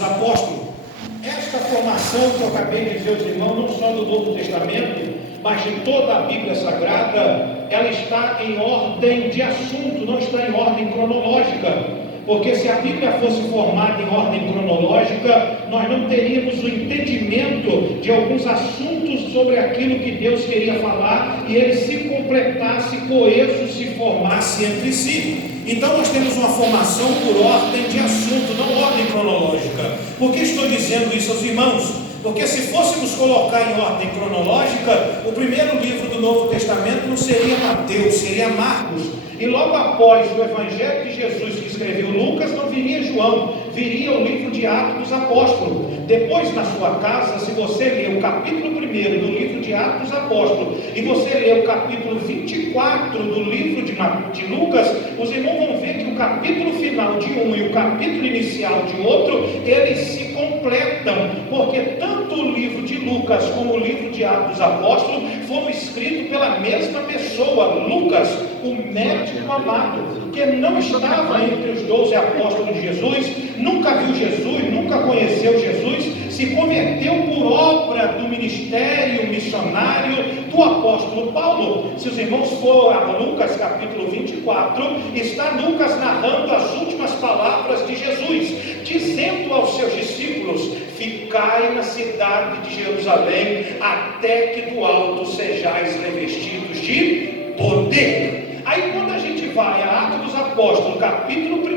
dos Apóstolos. Esta formação que eu acabei de dizer aos irmãos, não só do Novo Testamento, mas de toda a Bíblia Sagrada, ela está em ordem de assunto, não está em ordem cronológica. Porque se a Bíblia fosse formada em ordem cronológica, nós não teríamos o entendimento de alguns assuntos sobre aquilo que Deus queria falar, e ele se completasse, coeso, se formasse entre si. Então nós temos uma formação por ordem de assunto, não ordem cronológica. Por que estou dizendo isso aos irmãos? Porque se fôssemos colocar em ordem cronológica, o primeiro livro do Novo Testamento não seria Mateus, seria Marcos. E logo após o Evangelho de Jesus, que escreveu Lucas, não viria João, viria o livro de Atos dos Apóstolos. Depois, na sua casa, se você ler o capítulo 1 do livro de Atos dos Apóstolos, e você ler o capítulo 24 do livro de Lucas, os irmãos vão ver que o capítulo final de um e o capítulo inicial de outro, eles se completam, porque tanto o livro de Lucas como o livro de Atos dos Apóstolos foram escritos pela mesma pessoa, Lucas, o médico amado, que não estava entre os 12 apóstolos de Jesus, nunca viu Jesus, nunca conheceu Jesus, se converteu por obra do ministério missionário do apóstolo Paulo. Se os irmãos forem a Lucas capítulo 24, está Lucas narrando as últimas palavras de Jesus, dizendo aos seus discípulos: ficai na cidade de Jerusalém, até que do alto sejais revestidos de poder. Aí quando a gente vai a Atos dos Apóstolos, capítulo 1,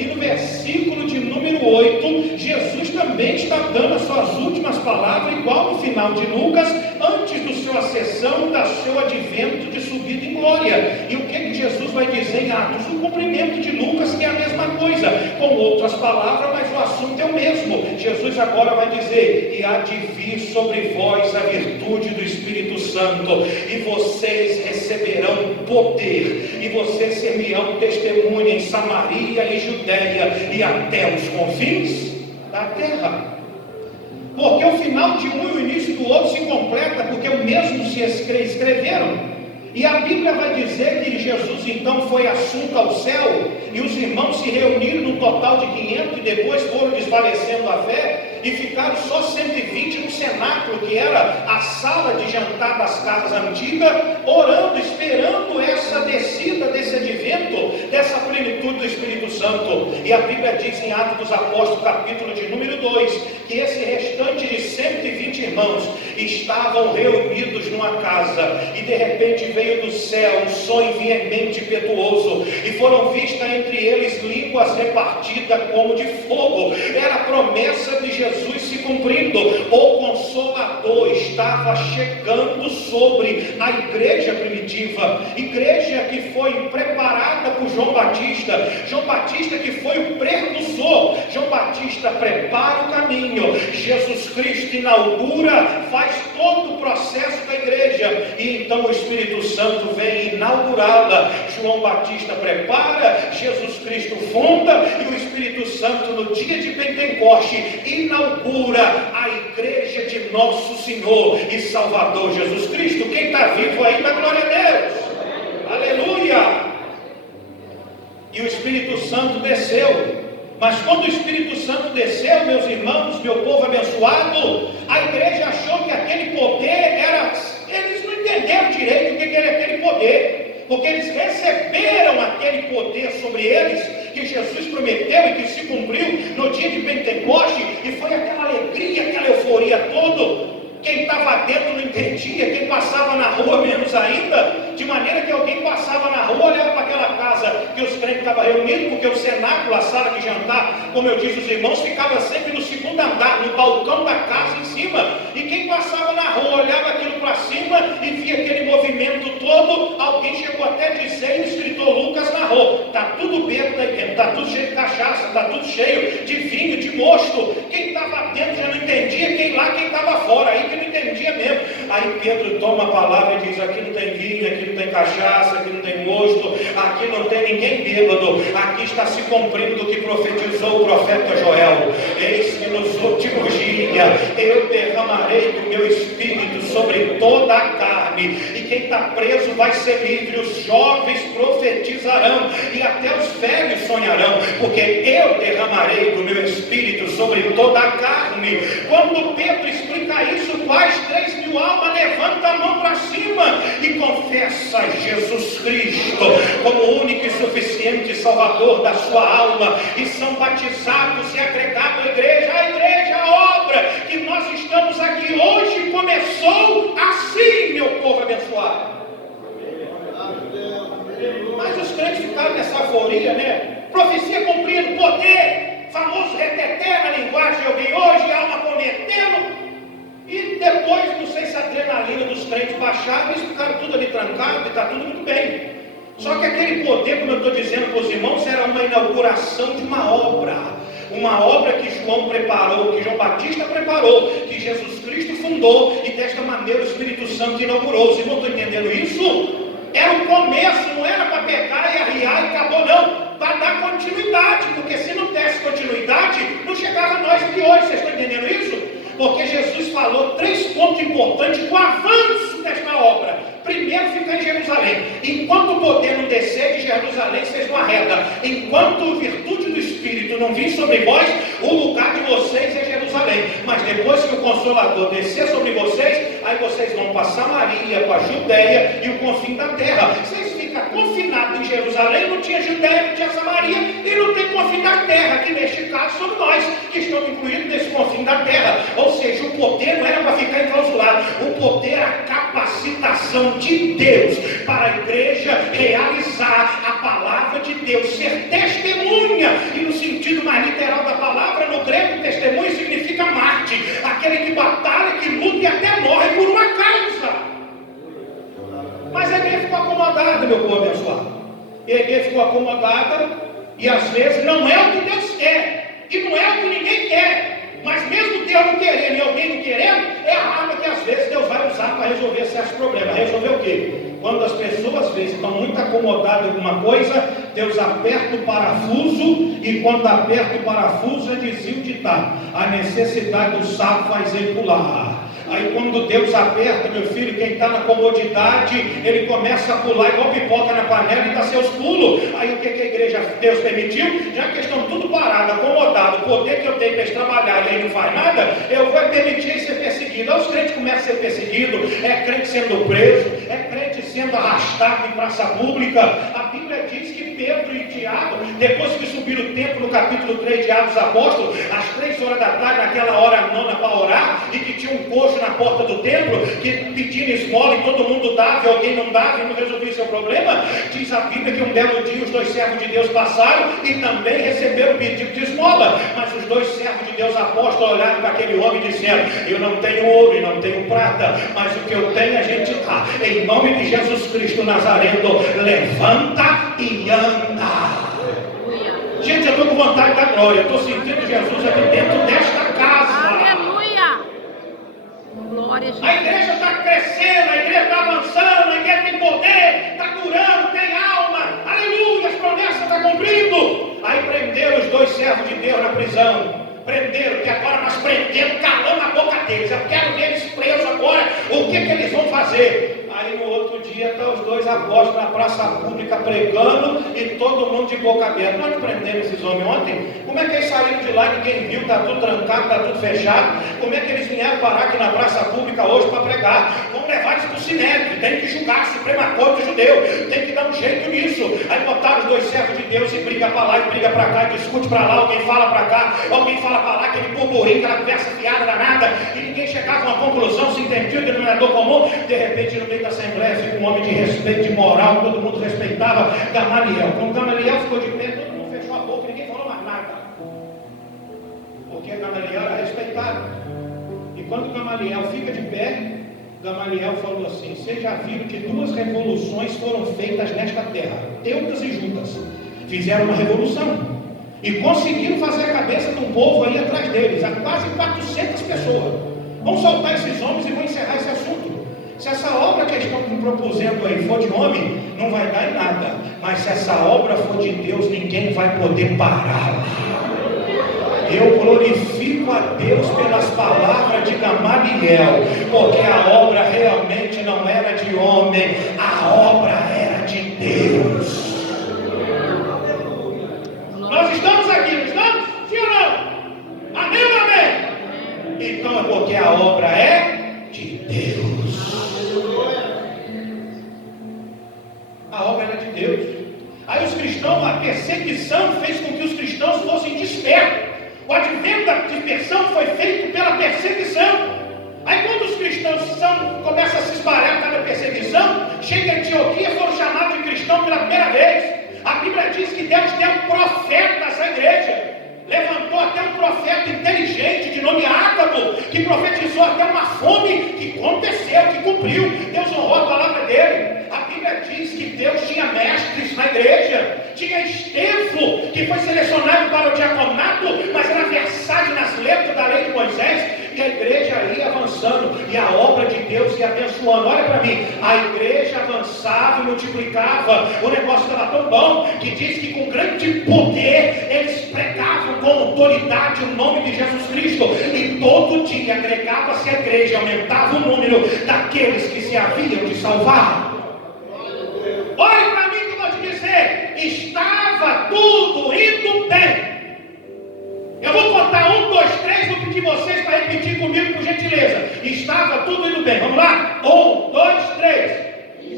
e no versículo de número 8, Jesus também está dando as suas últimas palavras, igual no final de Lucas, antes do sua ascensão, do seu advento de subida em glória. E o que Jesus vai dizer em Atos? O cumprimento de Lucas, que é a mesma coisa, com outras palavras, mas o assunto é o mesmo. Jesus agora vai dizer: e há de vir sobre vós a virtude do Espírito Santo, e vocês receberão poder, e vocês ser-me-ão testemunha em Samaria e Judéia e até os confins da terra. Porque o final de um e o início do outro se completa, porque o mesmo se escreveram. E a Bíblia vai dizer que Jesus então foi assunto ao céu, e os irmãos se reuniram num total de 500, e depois foram desvalecendo a fé, e ficaram só 120 no cenáculo, que era a sala de jantar das casas antigas, orando, esperando essa descida desse advento, dessa plenitude do Espírito Santo. E a Bíblia diz em Atos dos Apóstolos, capítulo de número 2, que esse restante de 120 irmãos estavam reunidos numa casa, e de repente veio do céu um som veemente e impetuoso, e foram vistas entre eles línguas repartidas como de fogo. Era a promessa de Jesus se cumprindo. O Consolador estava chegando sobre a igreja primitiva, igreja que foi preparada por João Batista que foi o precursor. João Batista prepara o caminho, Jesus Cristo inaugura, faz todo o processo da igreja, e então o Espírito Santo vem inaugurá-la. João Batista prepara, Jesus Cristo funda, e o Espírito Santo no dia de Pentecoste inaugura a igreja de nosso Senhor e Salvador Jesus Cristo. Quem está vivo aí, dá glória a Deus. Aleluia. E o Espírito Santo desceu. Mas quando o Espírito Santo desceu, meus irmãos, meu povo abençoado, a igreja achou que aquele poder era... Eles não entenderam direito o que era aquele poder, porque eles receberam aquele poder sobre eles, que Jesus prometeu e que se cumpriu no dia de Pentecoste, e foi aquela alegria, aquela euforia toda. Quem estava dentro não entendia, quem passava na rua menos ainda, de maneira que alguém passava na rua, olhava para aquela casa que os crentes estavam reunidos, porque o cenáculo, a sala de jantar, como eu disse aos irmãos, ficava sempre no segundo andar, no balcão da casa em cima, e quem passava na rua, olhava aquilo para cima e via aquele movimento todo. Alguém chegou até a dizer, e o escritor Lucas narrou: está tudo bêbado aí dentro, está tudo cheio de cachaça, está tudo cheio de vinho, de mosto. Quem estava dentro já não entendia, quem estava fora, aí que não entendia mesmo. Aí Pedro toma a palavra e diz: aqui não tem vinho, aqui não tem cachaça, aqui não tem mosto, aqui não tem ninguém bêbado, aqui está se cumprindo o que profetizou o profeta Joel: eis que nos últimos dias eu derramarei do meu espírito sobre toda a carne, e quem quem está preso vai ser livre, os jovens profetizarão e até os velhos sonharão, porque eu derramarei do meu espírito sobre toda a carne. Quando Pedro explica isso, quais 3.000 almas levantam a mão para cima e confessa Jesus Cristo como o único e suficiente Salvador da sua alma, e são batizados e agregados à igreja. A igreja, a obra que nós estamos aqui hoje começou assim, meu povo abençoado. Mas os crentes ficaram nessa aforia, né? Profecia cumprindo, poder, famoso reteté na linguagem de alguém hoje, alma convertendo. E depois, não sei se a adrenalina dos crentes baixaram, eles ficaram tudo ali trancados e está tudo muito bem. Só que aquele poder, como eu estou dizendo para os irmãos, era uma inauguração de uma obra que João preparou, que João Batista preparou, que Jesus Cristo fundou, e desta maneira o Espírito Santo inaugurou. Os irmãos estão entendendo isso? Era o começo, não era para pegar e arriar e acabou, não. Para dar continuidade, porque se não desse continuidade, não chegava a nós aqui hoje. Vocês estão entendendo isso? Porque Jesus falou 3 pontos importantes com o avanço desta obra. Primeiro, ficar em Jerusalém. Enquanto o poder não descer de Jerusalém, vocês não arredam. Enquanto a virtude do Espírito não vir sobre vós, o lugar de vocês é Jerusalém. Mas depois que o Consolador descer sobre vocês, aí vocês vão para Samaria, para a Judéia e o confim da terra. Vocês ficam confinados em Jerusalém, não tinha Judéia, não tinha Samaria, e não tem confim da terra, que neste caso somos nós, que estamos incluídos nesse confim da terra. Ou seja, o poder não era para ficar enclausurado, o poder era a capacitação de Deus para a igreja realizar a palavra de Deus, ser testemunha, e no sentido mais literal da palavra, no grego, testemunha significa mártir, aquele que batalha, que luta e até morre por uma causa. Mas a igreja ficou acomodada, meu povo abençoado. E a igreja ficou acomodada, e às vezes não é o que Deus quer, e não é o que ninguém quer. Mas mesmo Deus não querendo e alguém não querendo, é a arma que às vezes Deus vai usar para resolver certos problemas. Resolver o quê? Quando as pessoas às vezes estão muito acomodadas em alguma coisa, Deus aperta o parafuso, e quando aperta o parafuso, dizia o ditado: a necessidade do sapo faz ele pular. Aí quando Deus aperta, meu filho, quem está na comodidade, ele começa a pular igual pipoca na panela e dá seus pulos. Aí o que a igreja, Deus permitiu? Já que estão tudo parado, acomodado, o poder que eu tenho para eles trabalhar e aí não faz nada, eu vou permitir eles ser perseguidos. Aí os crentes começam a ser perseguidos, é crente sendo preso, é crente sendo arrastado em praça pública. A Bíblia diz que Pedro e Tiago, depois que subiram o templo, no capítulo 3 de Atos Apóstolos, às 3 horas da tarde, naquela hora nona para orar, e que tinha um coxo na porta do templo, que pedindo esmola e todo mundo dava, e alguém não dava e não resolvia seu problema, diz a Bíblia que um belo dia os 2 servos de Deus passaram e também receberam o pedido de esmola, mas os 2 servos de Deus apóstolos olharam para aquele homem e disseram: eu não tenho ouro e não tenho prata, mas o que eu tenho a gente dá, em nome de Jesus Cristo Nazareno, levanta e anda. Gente, eu estou com vontade da glória, eu estou sentindo Jesus aqui dentro desta casa. Aleluia! Glória a Jesus. A igreja está crescendo, a igreja está avançando, a igreja tem poder, está durando, tem alma, aleluia, as promessas estão cumprindo. Aí prenderam os 2 servos de Deus na prisão. Prenderam, que agora nós prendemos, calamos a boca deles. Eu quero ver eles presos agora, o que eles vão fazer? Aí no outro dia estão os 2 apóstolos na praça pública pregando e todo mundo de boca aberta. Nós não prendemos esses homens ontem? Como é que eles saíram de lá e ninguém viu? Está tudo trancado, está tudo fechado. Como é que eles vieram parar aqui na praça pública hoje para pregar? Vamos levar eles para o Sinédrio, tem que julgar a Suprema Corte judeu, tem que dar um jeito nisso. Aí botaram os 2 servos de Deus e briga para lá e briga para cá, e discute para lá, alguém fala para cá, alguém fala para lá, aquele burburinho, aquela conversa fiada danada, e ninguém chegava a uma conclusão, se entendia o denominador comum. De repente, no meio da assembleia, fica um homem de respeito, de moral, todo mundo respeitava, Gamaliel. Quando Gamaliel ficou de pé, todo mundo fechou a boca, ninguém falou mais nada, porque Gamaliel era respeitado. E quando Gamaliel fica de pé, Gamaliel falou assim: vocês já viram que 2 revoluções foram feitas nesta terra, Teudas e Judas, fizeram uma revolução e conseguiram fazer a cabeça de um povo aí atrás deles, há quase 400 pessoas. Vamos soltar esses homens e vou encerrar esse assunto. Se essa obra que estão propusendo aí for de homem, não vai dar em nada. Mas se essa obra for de Deus, ninguém vai poder parar. Eu glorifico a Deus pelas palavras de Gamaliel, porque a obra realmente semente não era de homem, a obra era de Deus. Nós estamos aqui, não estamos? Sim ou não? Amém ou amém? Então é porque a obra é de Deus. A obra era de Deus. Aí os cristãos, a perseguição fez com que os cristãos fossem dispersos. O advento da dispersão foi feito pela perseguição. Aí quando os cristãos começam a se espalhar por causa da perseguição, chega em Antioquia, foram chamados de cristão pela primeira vez. A Bíblia diz que Deus deu um profeta nessa igreja. Levantou até um profeta inteligente de nome Ágabo, que profetizou até uma fome que aconteceu, que cumpriu. Deus honrou a palavra dele. A Bíblia diz que Deus tinha mestres na igreja. Tinha Estevão, que foi selecionado para o diaconato, mas era versado nas letras da lei de Moisés. E a igreja ia avançando, e a obra de Deus ia abençoando. Olha para mim, a igreja avançava e multiplicava. O negócio estava tão bom, que diz que com grande poder, eles pregavam com autoridade o nome de Jesus Cristo. E todo dia agregava-se a igreja, aumentava o número daqueles que se haviam de salvar. Olha para mim que eu vou te dizer, estava tudo indo bem. Eu vou contar 1, 2, 3, vou pedir vocês para repetir comigo, por gentileza. Estava tudo indo bem. Vamos lá? 1, 2, 3.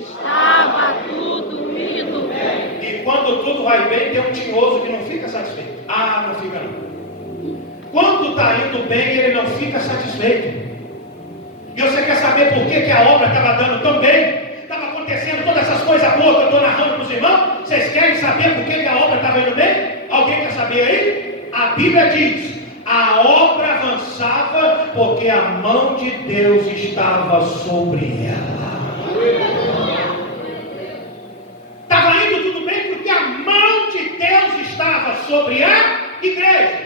Estava tudo indo bem. E quando tudo vai bem, tem um tinhoso que não fica satisfeito. Ah, não fica não. Quando está indo bem, ele não fica satisfeito. E você quer saber por que a obra estava dando tão bem? Estava acontecendo todas essas coisas boas que eu estou narrando para os irmãos? Vocês querem saber por que a obra estava indo bem? Alguém quer saber aí? A Bíblia diz, a obra avançava porque a mão de Deus estava sobre ela. Estava indo tudo bem porque a mão de Deus estava sobre a igreja.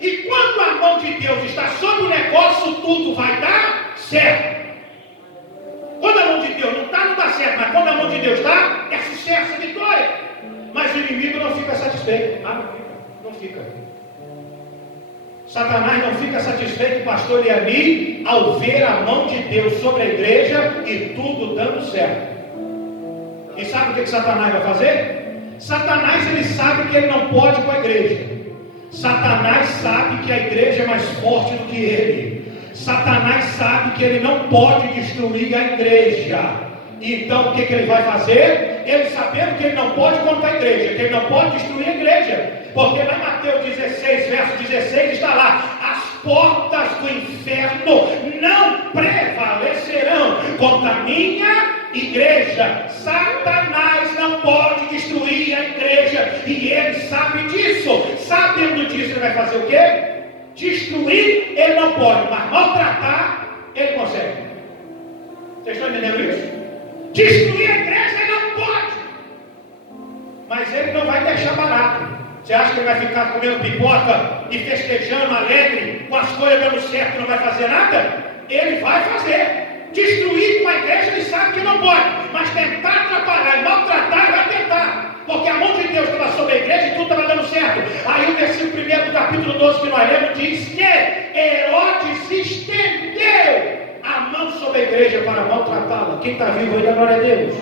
E quando a mão de Deus está sobre o negócio, tudo vai dar certo. Quando a mão de Deus não está, não dá certo. Mas quando a mão de Deus está, é sucesso, é vitória. Mas o inimigo não fica satisfeito. Ah, não fica. Satanás não fica satisfeito, pastor Eliani, ao ver a mão de Deus sobre a igreja e tudo dando certo. E sabe o que Satanás vai fazer? Satanás, ele sabe que ele não pode com a igreja. Satanás sabe que a igreja é mais forte do que ele. Satanás sabe que ele não pode destruir a igreja. Então o que ele vai fazer? Ele sabendo que ele não pode contra a igreja, que ele não pode destruir a igreja. Porque lá em Mateus 16, verso 16 está lá: as portas do inferno não prevalecerão contra a minha igreja. Satanás não pode destruir a igreja, e ele sabe disso. Sabendo disso, ele vai fazer o quê? Destruir ele não pode, mas maltratar ele consegue. Vocês estão entendendo isso? Destruir a igreja ele não pode, mas ele não vai deixar barato. Você acha que ele vai ficar comendo pipoca e festejando, alegre, com as coisas dando certo e não vai fazer nada? Ele vai fazer. Destruir com a igreja ele sabe que não pode, mas tentar atrapalhar e maltratar ele vai tentar. Porque a mão de Deus estava sobre a igreja e tudo estava dando certo. Aí o versículo 1 do capítulo 12 que nós lemos diz que Herodes estendeu a mão sobre a igreja para maltratá-la. Quem está vivo aí, dá glória a Deus.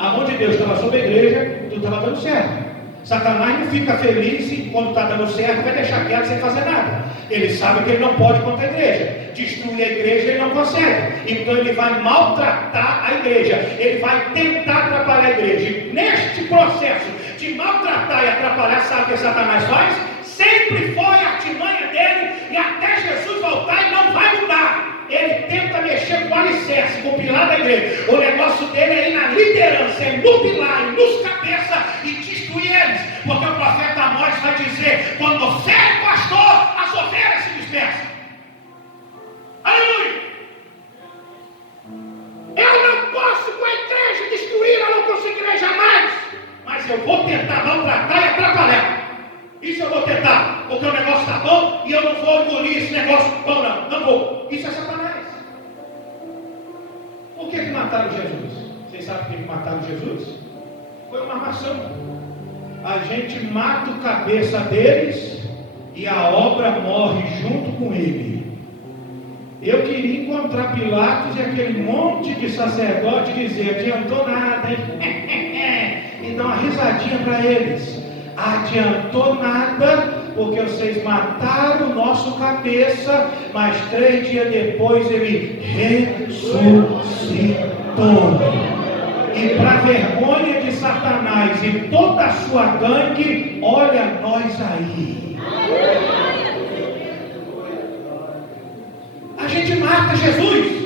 A mão de Deus estava sobre a igreja, tudo estava dando certo. Satanás não fica feliz e quando está dando certo vai deixar quieto sem fazer nada. Ele sabe que ele não pode contra a igreja. Destruir a igreja ele não consegue. Então ele vai maltratar a igreja. Ele vai tentar atrapalhar a igreja. E neste processo de maltratar e atrapalhar, sabe o que Satanás faz? Sempre foi a artimanha dele e até Jesus voltar ele não vai mudar. Ele tenta mexer com o alicerce, com o pilar da igreja. O negócio dele é ir na liderança, é no pilar, nos cabeças e destruir eles. Porque o profeta Amós vai dizer: quando fere o pastor, as ovelhas se dispersam. Aleluia! Eu não posso com a igreja destruir, eu não conseguirei jamais. Mas eu vou tentar maltratar e atrapalhar. Isso eu vou tentar, porque o negócio está bom e eu não vou engolir esse negócio bom, não vou. Isso é Satanás. Por que mataram Jesus? Vocês sabem por que mataram Jesus? Foi uma armação. A gente mata o cabeça deles e a obra morre junto com ele. Eu queria encontrar Pilatos e aquele monte de sacerdote dizer: adiantou nada, hein? E dar uma risadinha para eles. Adiantou nada, porque vocês mataram o nosso cabeça, mas 3 dias depois ele ressuscitou. E para vergonha de Satanás e toda a sua gangue, olha nós aí. A gente mata Jesus.